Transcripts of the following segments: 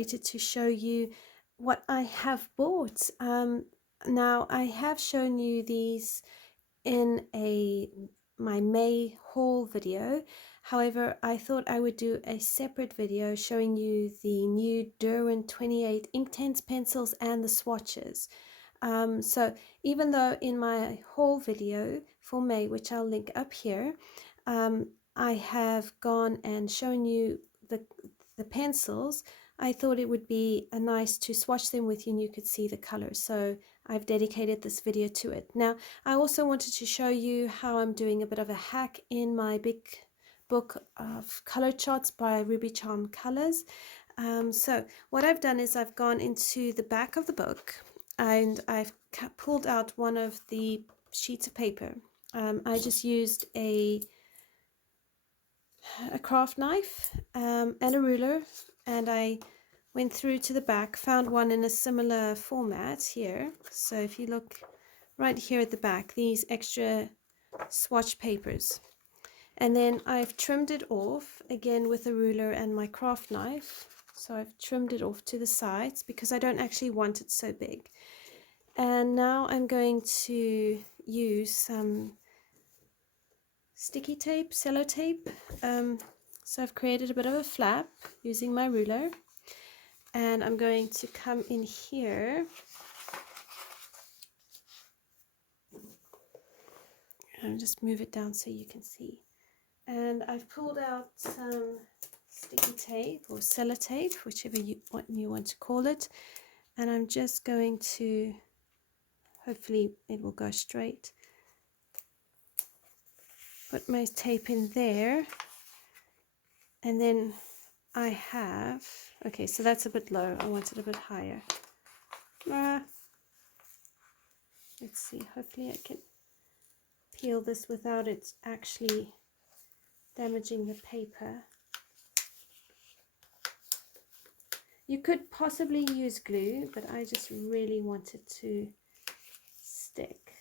excited to show you what I have bought. Now I have shown you these in my May haul video. However, I thought I would do a separate video showing you the new Derwent 28 Inktense pencils and the swatches. So even though in my haul video for May, which I'll link up here, I have gone and shown you the pencils, I thought it would be nice to swatch them with you and you could see the colors. So I've dedicated this video to it. Now, I also wanted to show you how I'm doing a bit of a hack in my big book of color charts by Ruby Charm Colors. So what I've done is I've gone into the back of the book and I've pulled out one of the sheets of paper. I just used a craft knife and a ruler, and I went through to the back, found one in a similar format here. So if you look right here at the back, these extra swatch papers, and then I've trimmed it off again with a ruler and my craft knife. So I've trimmed it off to the sides because I don't actually want it so big. And now I'm going to use some sticky tape, sellotape. So I've created a bit of a flap using my ruler, and I'm going to come in here and just move it down so you can see. And I've pulled out some sticky tape or sellotape, whichever you want to call it, and I'm just going to, hopefully it will go straight, put my tape in there, and then I have, okay, so that's a bit low, I want it a bit higher. Let's see, hopefully I can peel this without it actually damaging the paper. You could possibly use glue, but I just really want it to stick.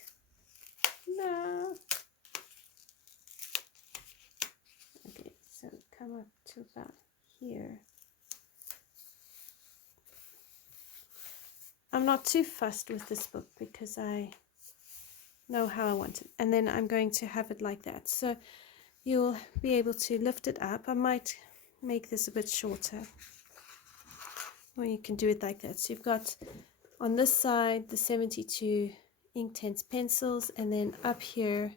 No. Okay, so come up to about here. I'm not too fussed with this book because I know how I want it. And then I'm going to have it like that. So you'll be able to lift it up. I might make this a bit shorter. Or you can do it like that. So you've got on this side the 72 Inktense pencils, and then up here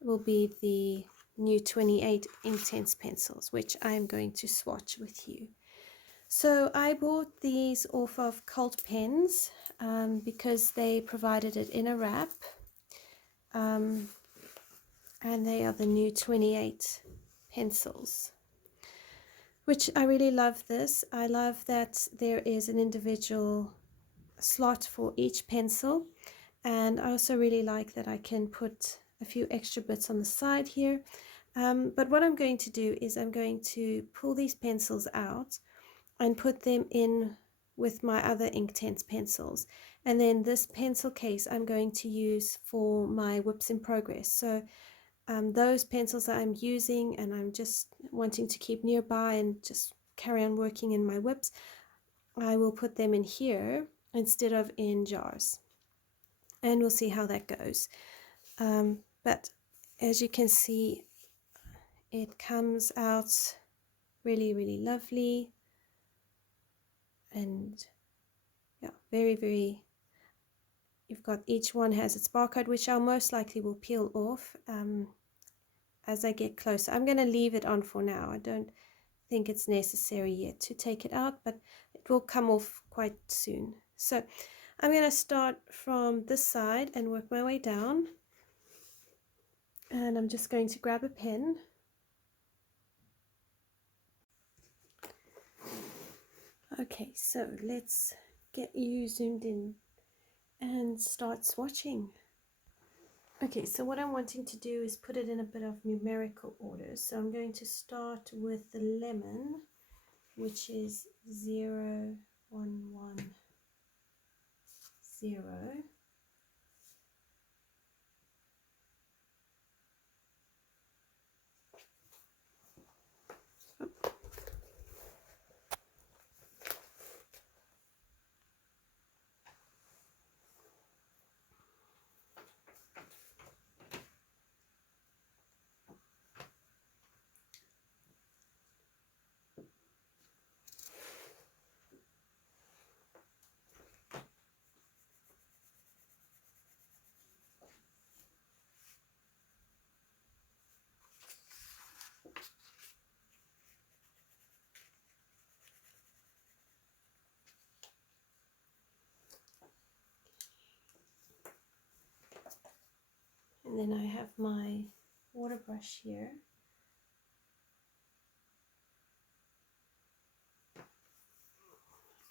will be the new 28 Inktense pencils, which I'm going to swatch with you. So I bought these off of Cult Pens because they provided it in a wrap, and they are the new 28 pencils, which I really love this. I love that there is an individual slot for each pencil, and I also really like that I can put a few extra bits on the side here. But what I'm going to do is I'm going to pull these pencils out and put them in with my other Inktense pencils, and then this pencil case I'm going to use for my whips in progress. So those pencils that I'm using and I'm just wanting to keep nearby and just carry on working in my whips, I will put them in here instead of in jars, and we'll see how that goes. But as you can see, it comes out really lovely, and yeah, very, you've got, each one has its barcode, which I'll most likely will peel off as I get closer. I'm going to leave it on for now. I don't think it's necessary yet to take it out, but it will come off quite soon. So I'm going to start from this side and work my way down, and I'm just going to grab a pen. Okay, so let's get you zoomed in and start swatching. Okay, so what I'm wanting to do is put it in a bit of numerical order. So I'm going to start with the lemon, which is 0, 1, 1, 0. And then I have my water brush here.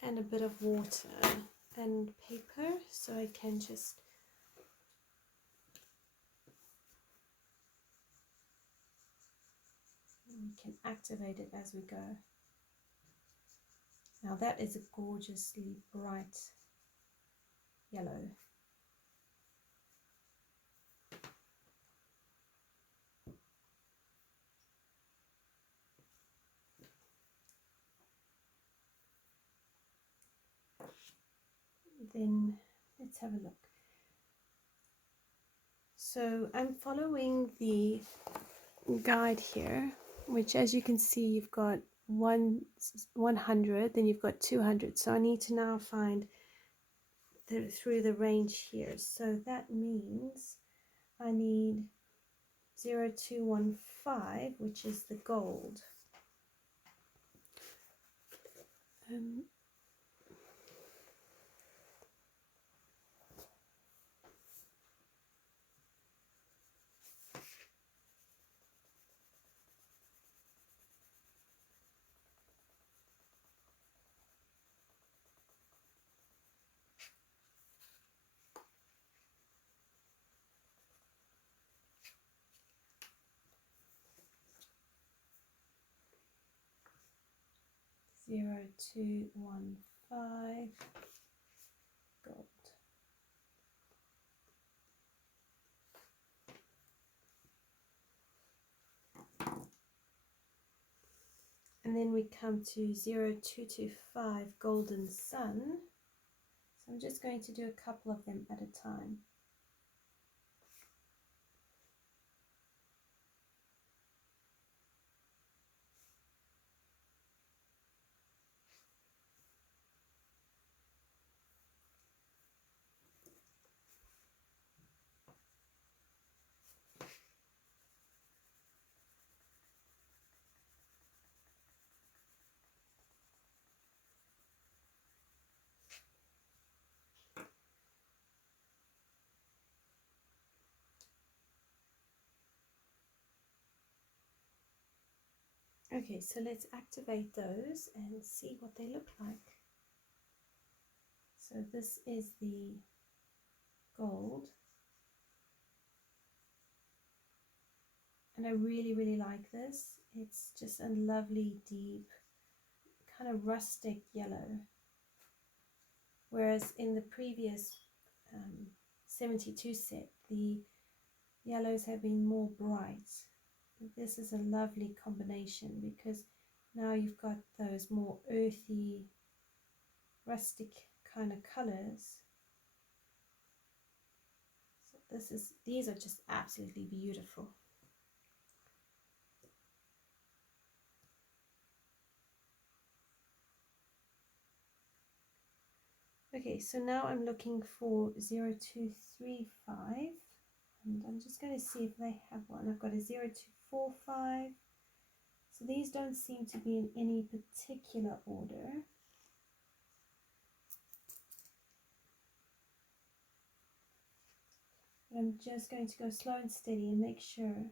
And a bit of water and paper, so I can just we can activate it as we go. Now that is a gorgeously bright yellow. Then let's have a look. So I'm following the guide here, which as you can see you've got 100, then you've got 200. So I need to now find through the range here. So that means I need 0215, which is the gold. 0215 gold. And then we come to 0225 golden sun. So I'm just going to do a couple of them at a time. Okay, so let's activate those and see what they look like. So this is the gold. And I really like this. It's just a lovely, deep, kind of rustic yellow. Whereas in the previous 72 set, the yellows have been more bright. This is a lovely combination because now you've got those more earthy, rustic kind of colors. So these are just absolutely beautiful. Okay, so now I'm looking for 0235. And I'm just going to see if they have one. I've got a 0245. So these don't seem to be in any particular order. But I'm just going to go slow and steady and make sure.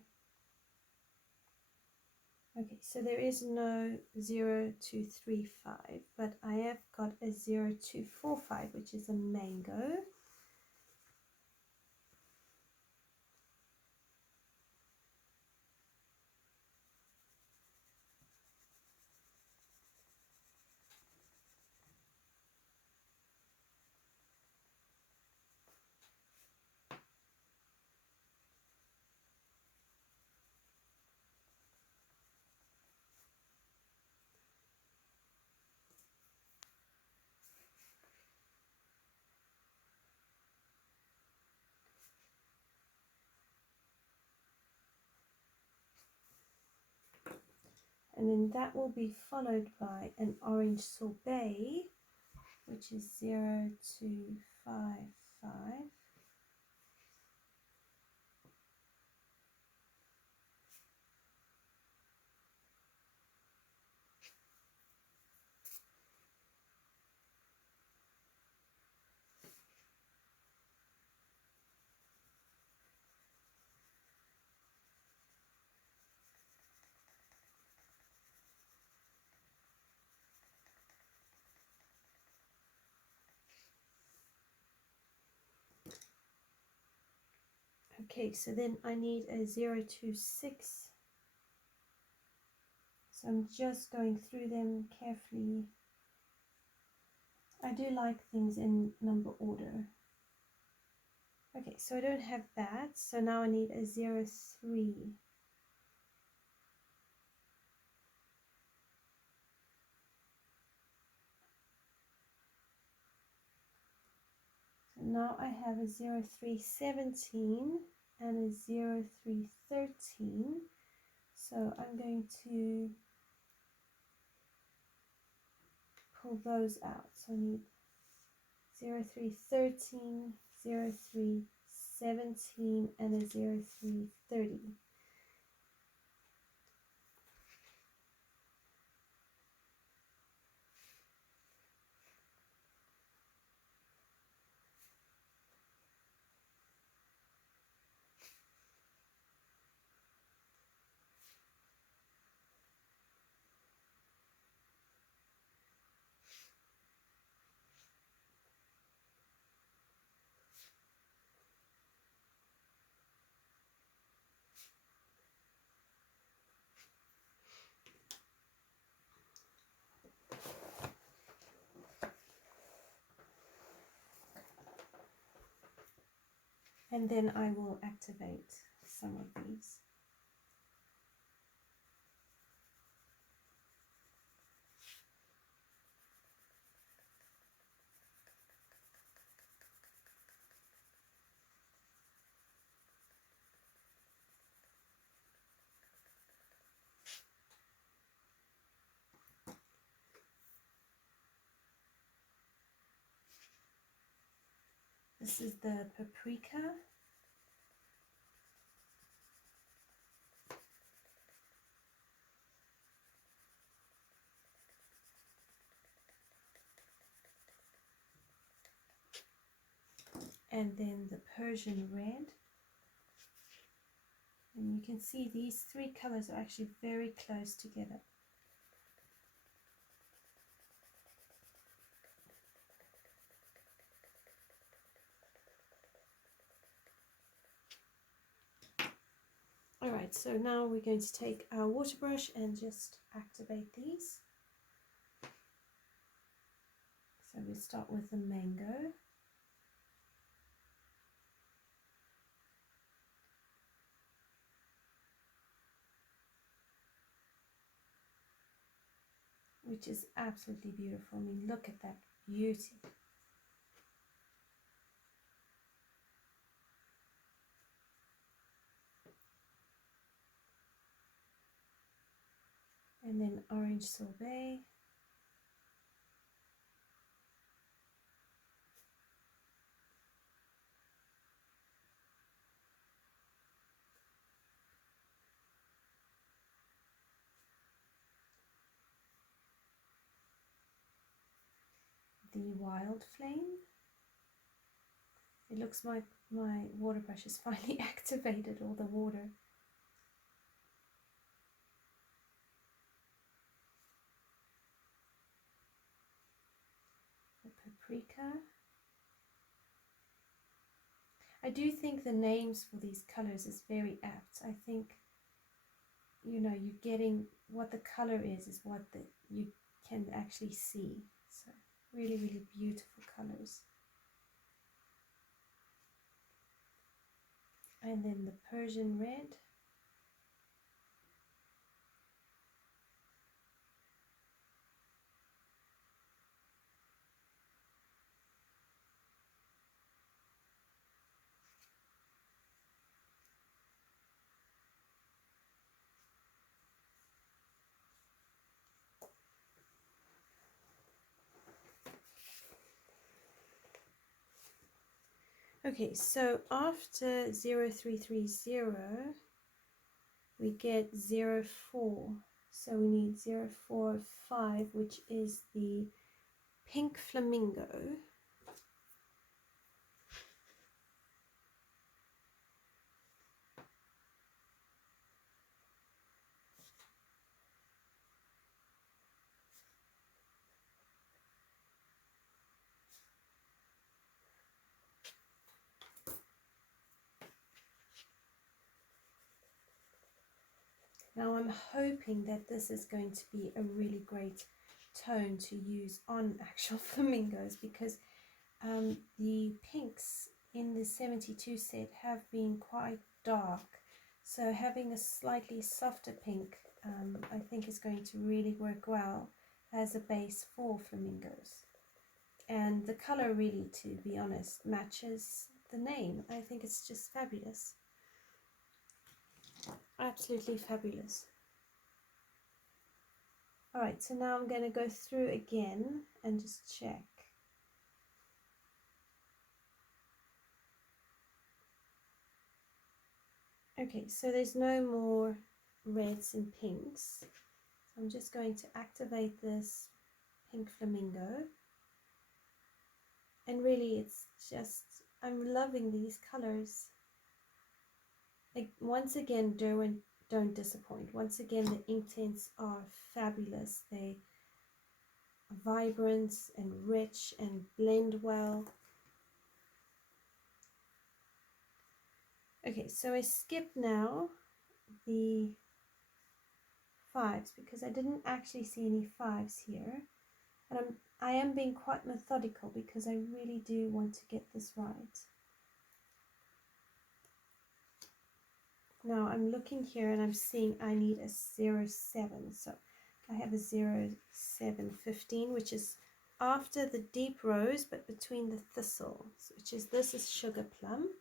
Okay, so there is no 0235, but I have got a 0245, which is a mango. And then that will be followed by an orange sorbet, which is 0255. Okay, so then I need a 026. So I'm just going through them carefully. I do like things in number order. Okay, so I don't have that, so now I need a 03. So now I have a 0317 and a 0313. So I'm going to pull those out. So I need 0313, 0317, and a 0330. And then I will activate some of these. This is the paprika. And then the Persian red. And you can see these three colors are actually very close together. Alright, so now we're going to take our water brush and just activate these. So we start with the mango. Which is absolutely beautiful. I mean, look at that beauty. And then orange sorbet. The wild flame. It looks like my water brush is finally activated all the water. The paprika. I do think the names for these colors is very apt. I think, you know, you're getting what the color is what you can actually see. So really, really beautiful colors. And then the Persian red. Okay, so after 0330, we get 04. So we need 045, which is the pink flamingo. Now I'm hoping that this is going to be a really great tone to use on actual flamingos, because the pinks in the 72 set have been quite dark, so having a slightly softer pink I think is going to really work well as a base for flamingos. And the color really, to be honest, matches the name. I think it's just fabulous. Absolutely fabulous. Alright, so now I'm going to go through again and just check. Okay, so there's no more reds and pinks. I'm just going to activate this pink flamingo. And really it's just, I'm loving these colors. Like, once again, Derwent don't disappoint. Once again, the Inktense are fabulous. They are vibrant and rich and blend well. Okay, so I skip now the 5s because I didn't actually see any 5s here. And I am being quite methodical because I really do want to get this right. Now I'm looking here and I'm seeing I need a 07, so I have a 0715, which is after the deep rose but between the thistles, which is, this is sugar plum.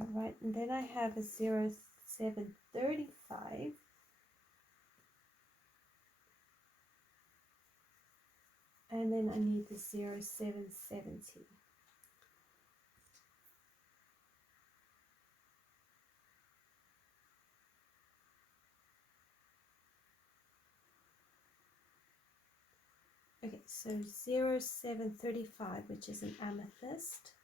Alright, and then I have a 0735. And then I need the 0770. Okay, so 0735, which is an amethyst.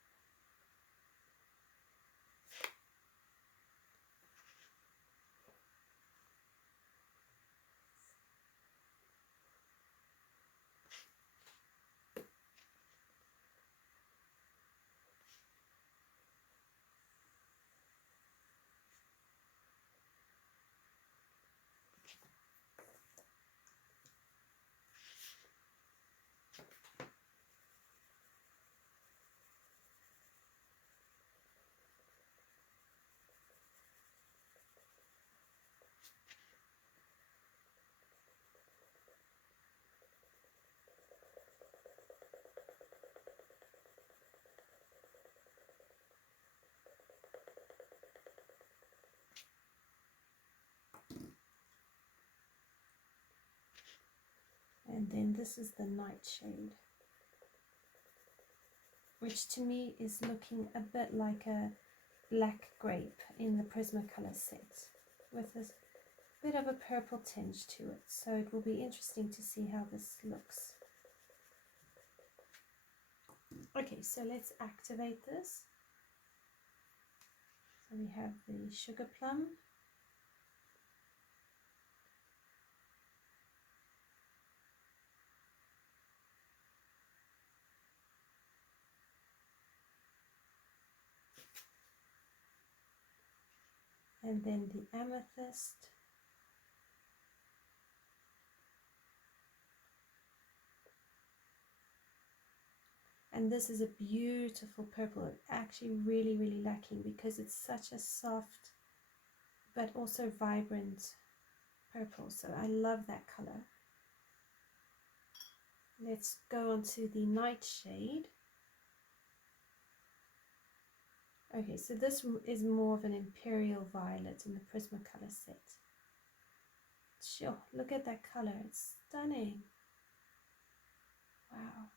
And then this is the nightshade, which to me is looking a bit like a black grape in the Prismacolor set, with a bit of a purple tinge to it. So it will be interesting to see how this looks. Okay, so let's activate this. So we have the sugar plum. And then the amethyst. And this is a beautiful purple, actually really lacking because it's such a soft but also vibrant purple. So I love that color. Let's go on to the nightshade. Okay, so this is more of an imperial violet in the Prismacolor set. Sure, look at that color, it's stunning. Wow.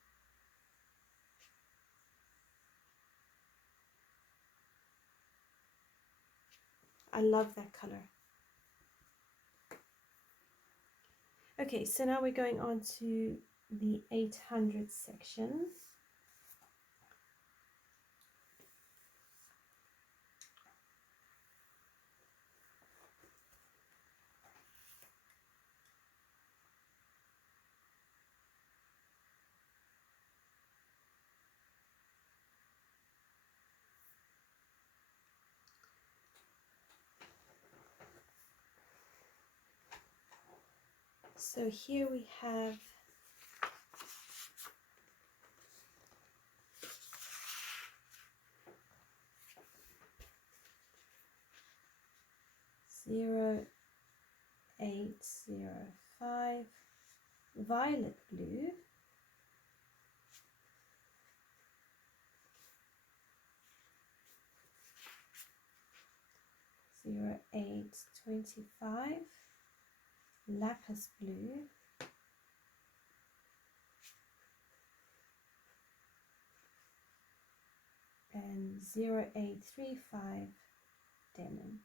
I love that color. Okay, so now we're going on to the 800 section. So here we have zero 805 violet blue, 0825 lapis blue, and 0835 denim.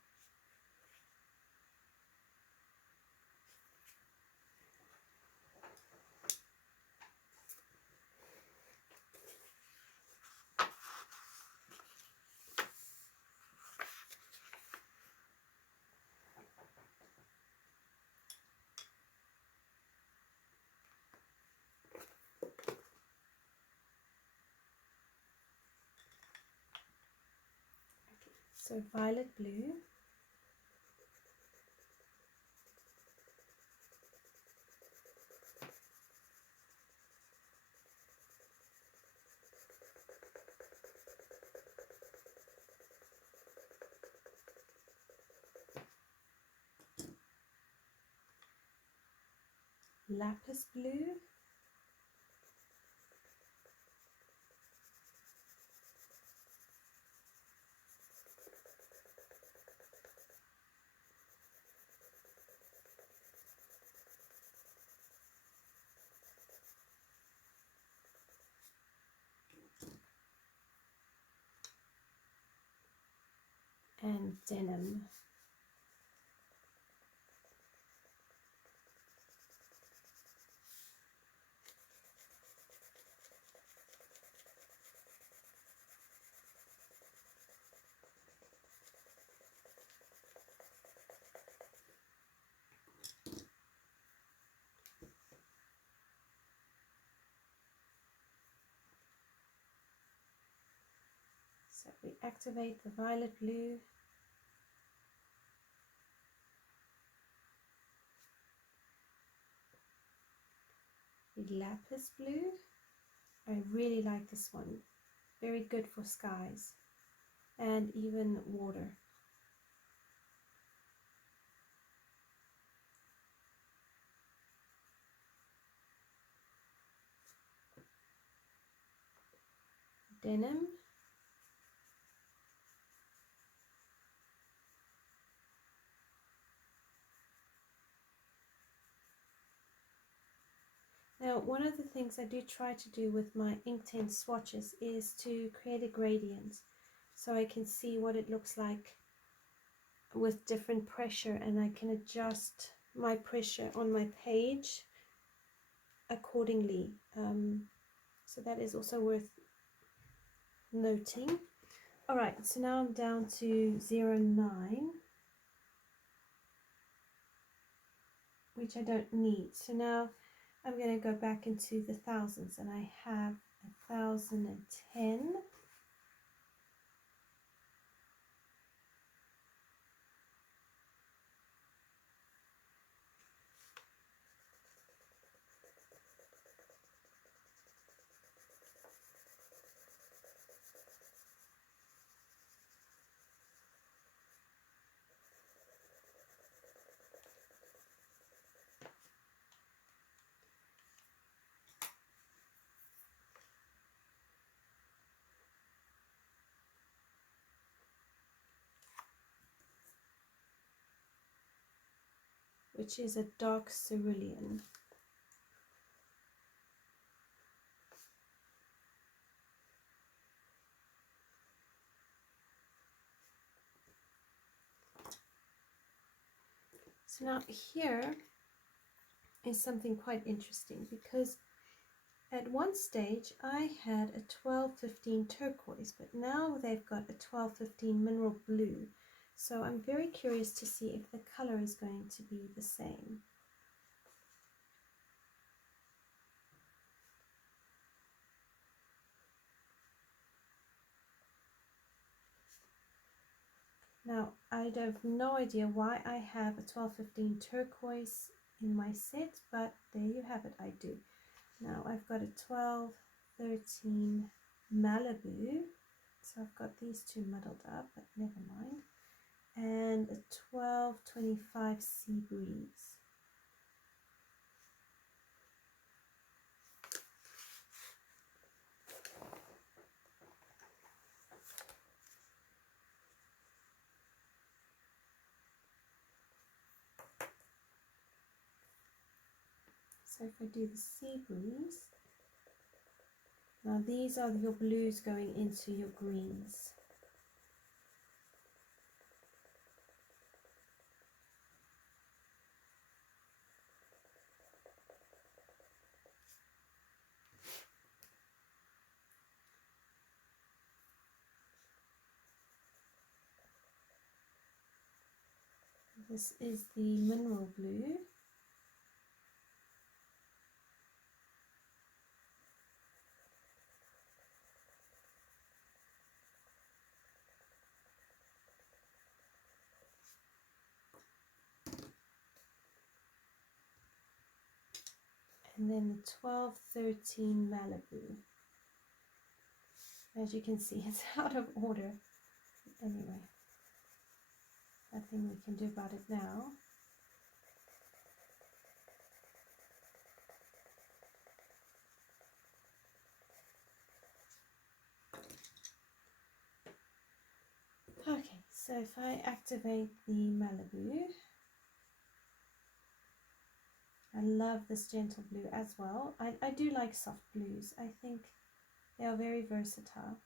So violet blue, lapis blue, and denim. So we activate the violet blue, the lapis blue. I really like this one, very good for skies and even water. Denim, now one of the things I do try to do with my Inktense swatches is to create a gradient so I can see what it looks like with different pressure, and I can adjust my pressure on my page accordingly. So that is also worth noting. All right, so now I'm down to 09, which I don't need. So now I'm going to go back into the thousands, and I have 1010. Which is a dark cerulean. So now here is something quite interesting, because at one stage I had a 1215 turquoise, but now they've got a 1215 mineral blue. So I'm very curious to see if the color is going to be the same. Now I have no idea why I have a 1215 turquoise in my set, but there you have it, I do. Now I've got a 1213 Malibu, so I've got these two muddled up, but never mind, and a 1225 Sea Breeze. So if I do the Sea Breeze, now these are your blues going into your greens. This is the mineral blue. And then the 1213 Malibu. As you can see, it's out of order. Anyway, nothing we can do about it now. Okay, so if I activate the Malibu, I love this gentle blue as well. I do like soft blues. I think they are very versatile.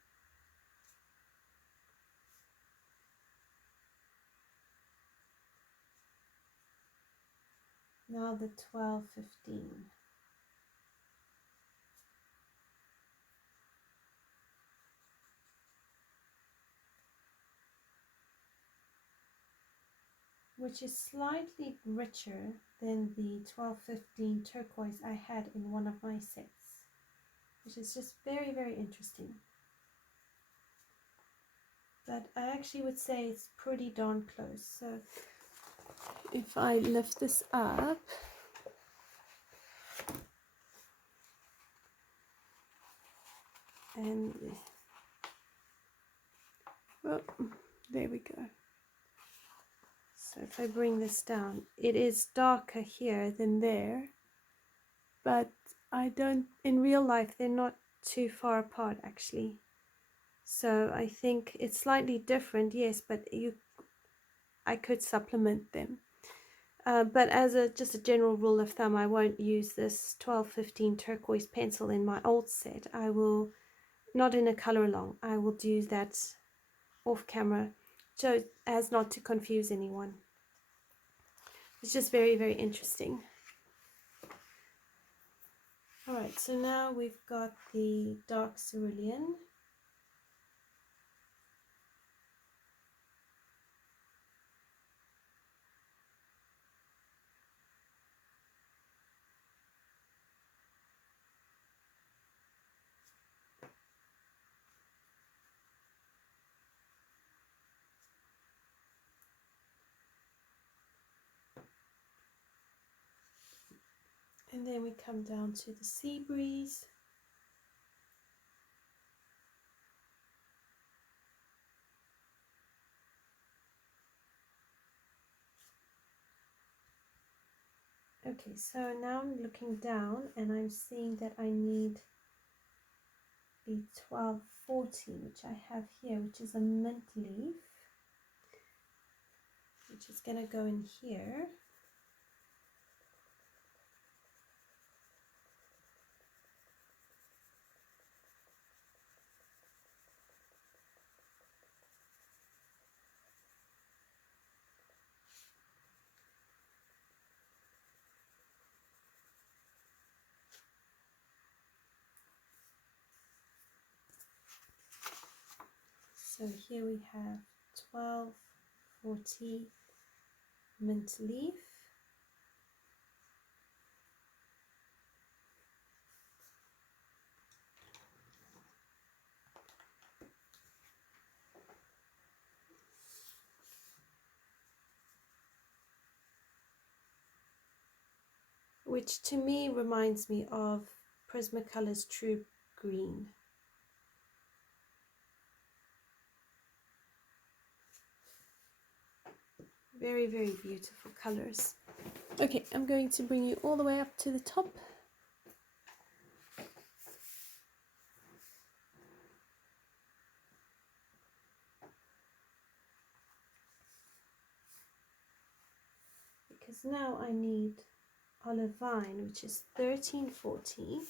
Now the 1215. Which is slightly richer than the 1215 turquoise I had in one of my sets, which is just very, very interesting. But I actually would say it's pretty darn close. So if I lift this up, and well, there we go. So if I bring this down, it is darker here than there, but I don't, in real life, they're not too far apart actually. So I think it's slightly different, yes, but I could supplement them. But as just a general rule of thumb, I won't use this 1215 turquoise pencil in my old set. I will, not in a color along, I will do that off camera so as not to confuse anyone. It's just very, very interesting. Alright, so now we've got the dark cerulean. And then we come down to the Sea Breeze. Okay, so now I'm looking down and I'm seeing that I need the 1214, which I have here, which is a mint leaf, which is going to go in here. So here we have 1240 mint leaf, which to me reminds me of Prismacolor's True Green. Very, very beautiful colors. Okay, I'm going to bring you all the way up to the top. Because now I need Olivine, which is 1340.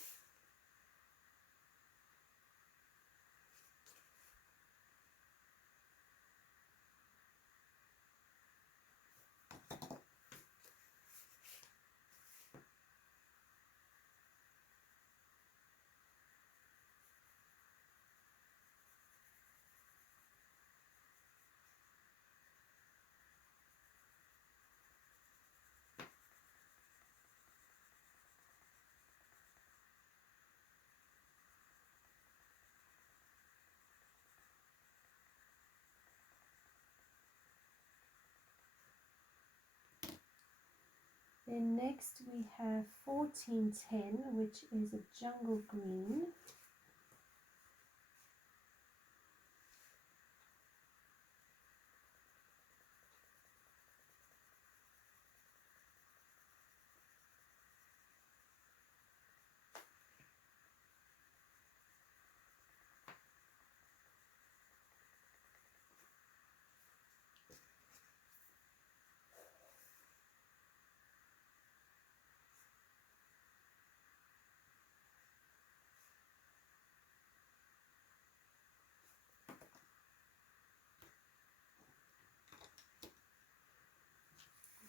Then next we have 1410, which is a jungle green.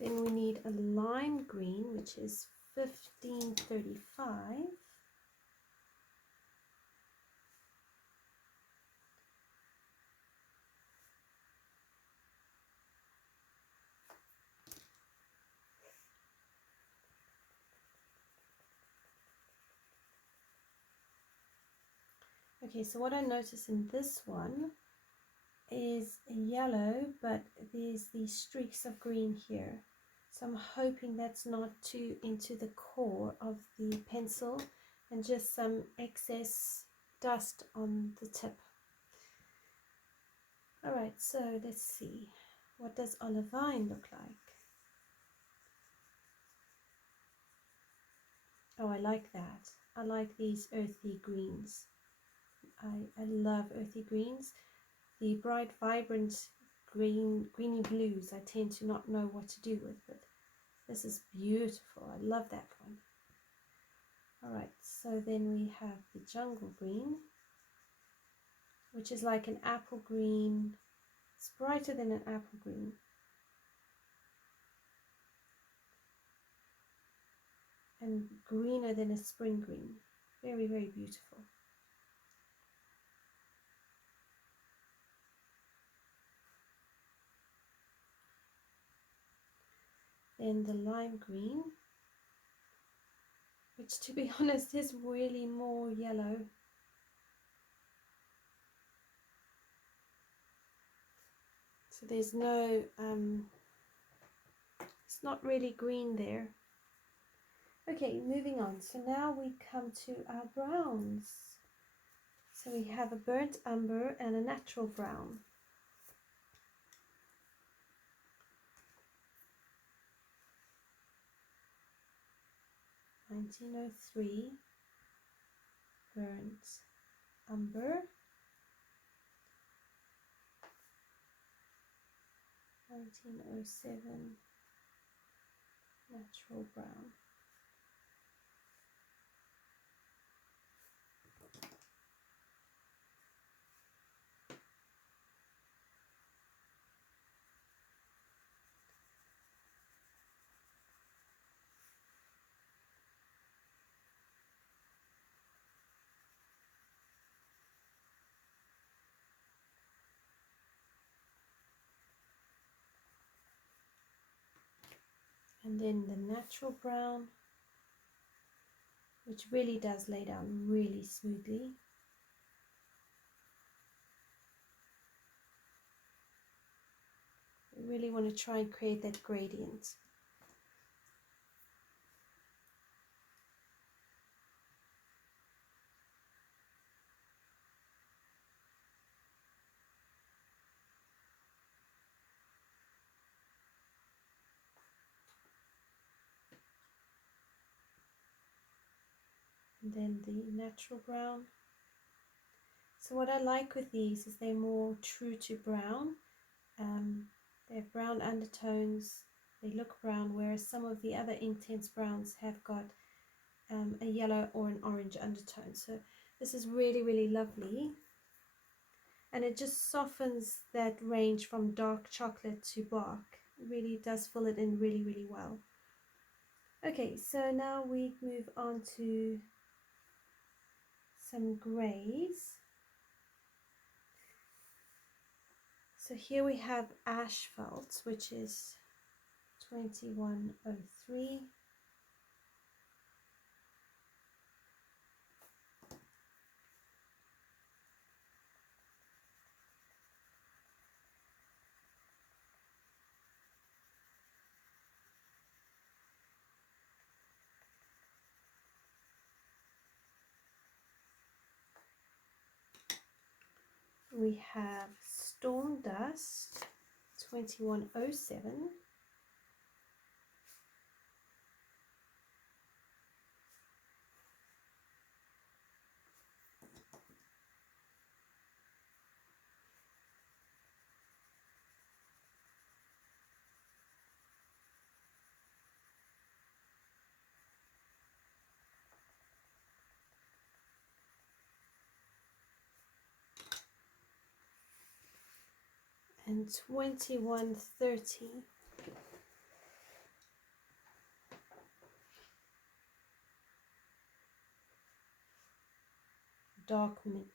Then we need a lime green, which is 1535. Okay, so what I notice in this one is yellow, but there's these streaks of green here. So I'm hoping that's not too into the core of the pencil and just some excess dust on the tip. All right, so let's see. What does Olivine look like? Oh, I like that. I like these earthy greens. I love earthy greens. The bright, vibrant greeny blues, I tend to not know what to do with, but this is beautiful. I love that one. All right, so then we have the jungle green, which is like an apple green. It's brighter than an apple green. And greener than a spring green. Very, very beautiful. Then the lime green, which to be honest is really more yellow. So there's no, it's not really green there. Okay, moving on. So now we come to our browns. So we have a burnt umber and a natural brown. (1903) burnt umber, 1907 natural brown. And then the natural brown, which really does lay down really smoothly. We really want to try and create that gradient. And then the natural brown. So what I like with these is they're more true to brown. They have brown undertones, they look brown, whereas some of the other Inktense browns have got a yellow or an orange undertone. So this is really, really lovely. And it just softens that range from dark chocolate to bark. It really does fill it in really, really well. Okay, so now we move on to some grays. So here we have asphalt, which is 2103. We have Storm Dust 2107. And 2130. Dark Mink.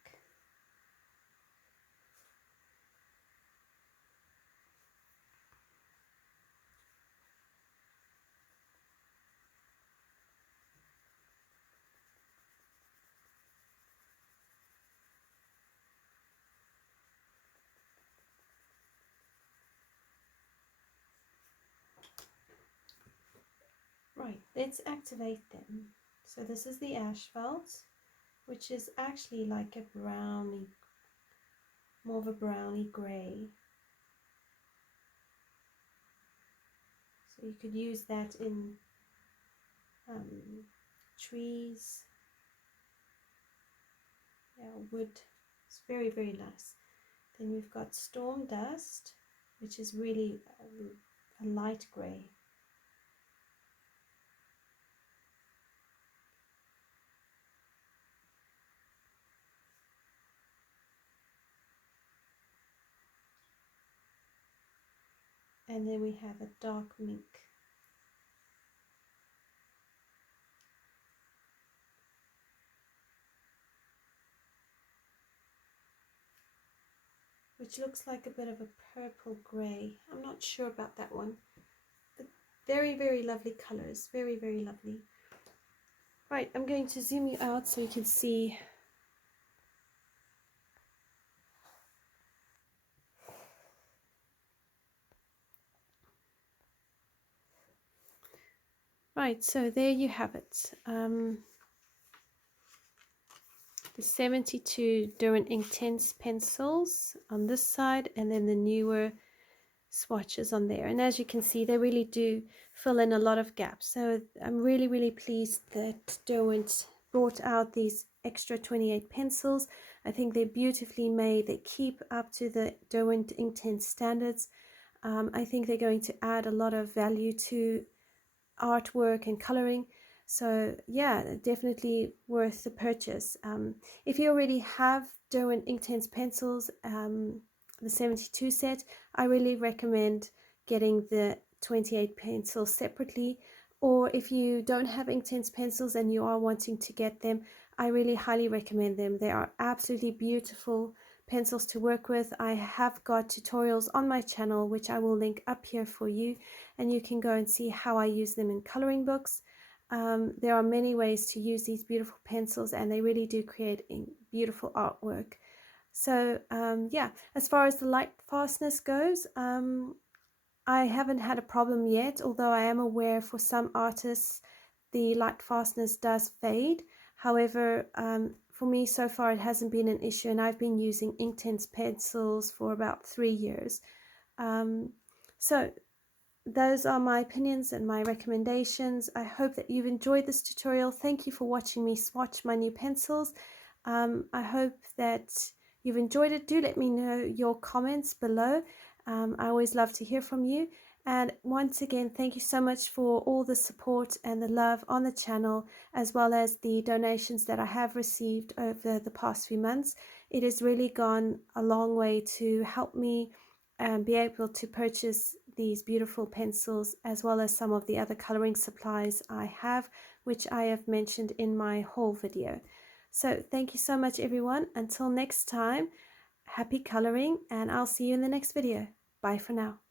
Right, let's activate them. So this is the asphalt, which is actually like a browny, more of a browny grey. So you could use that in trees, yeah, wood. It's very, very nice. Then we've got Storm Dust, which is really a light grey. And then we have a Dark Mink. Which looks like a bit of a purple grey. I'm not sure about that one. But very, very lovely colours. Very, very lovely. Right, I'm going to zoom you out so you can see. Right, so there you have it. The 72 Derwent Inktense pencils on this side, and then the newer swatches on there. And as you can see, they really do fill in a lot of gaps. So I'm really, really pleased that Derwent brought out these extra 28 pencils. I think they're beautifully made. They keep up to the Derwent Inktense standards. I think they're going to add a lot of value to artwork and coloring. So yeah, definitely worth the purchase. If you already have Derwent Inktense pencils, the 72 set, I really recommend getting the 28 pencils separately. Or if you don't have Inktense pencils and you are wanting to get them, I really highly recommend them. They are absolutely beautiful pencils to work with, I have got tutorials on my channel which I will link up here for you, and you can go and see how I use them in coloring books. There are many ways to use these beautiful pencils, and they really do create beautiful artwork. So yeah, as far as the light fastness goes, I haven't had a problem yet, although I am aware for some artists the light fastness does fade. However, for me so far it hasn't been an issue, and I've been using Inktense pencils for about 3 years. So those are my opinions and my recommendations. I hope that you've enjoyed this tutorial. Thank you for watching me swatch my new pencils. I hope that you've enjoyed it. Do let me know your comments below. I always love to hear from you. And once again, thank you so much for all the support and the love on the channel, as well as the donations that I have received over the past few months. It has really gone a long way to help me be able to purchase these beautiful pencils, as well as some of the other coloring supplies I have, which I have mentioned in my haul video. So thank you so much, everyone. Until next time, happy coloring, and I'll see you in the next video. Bye for now.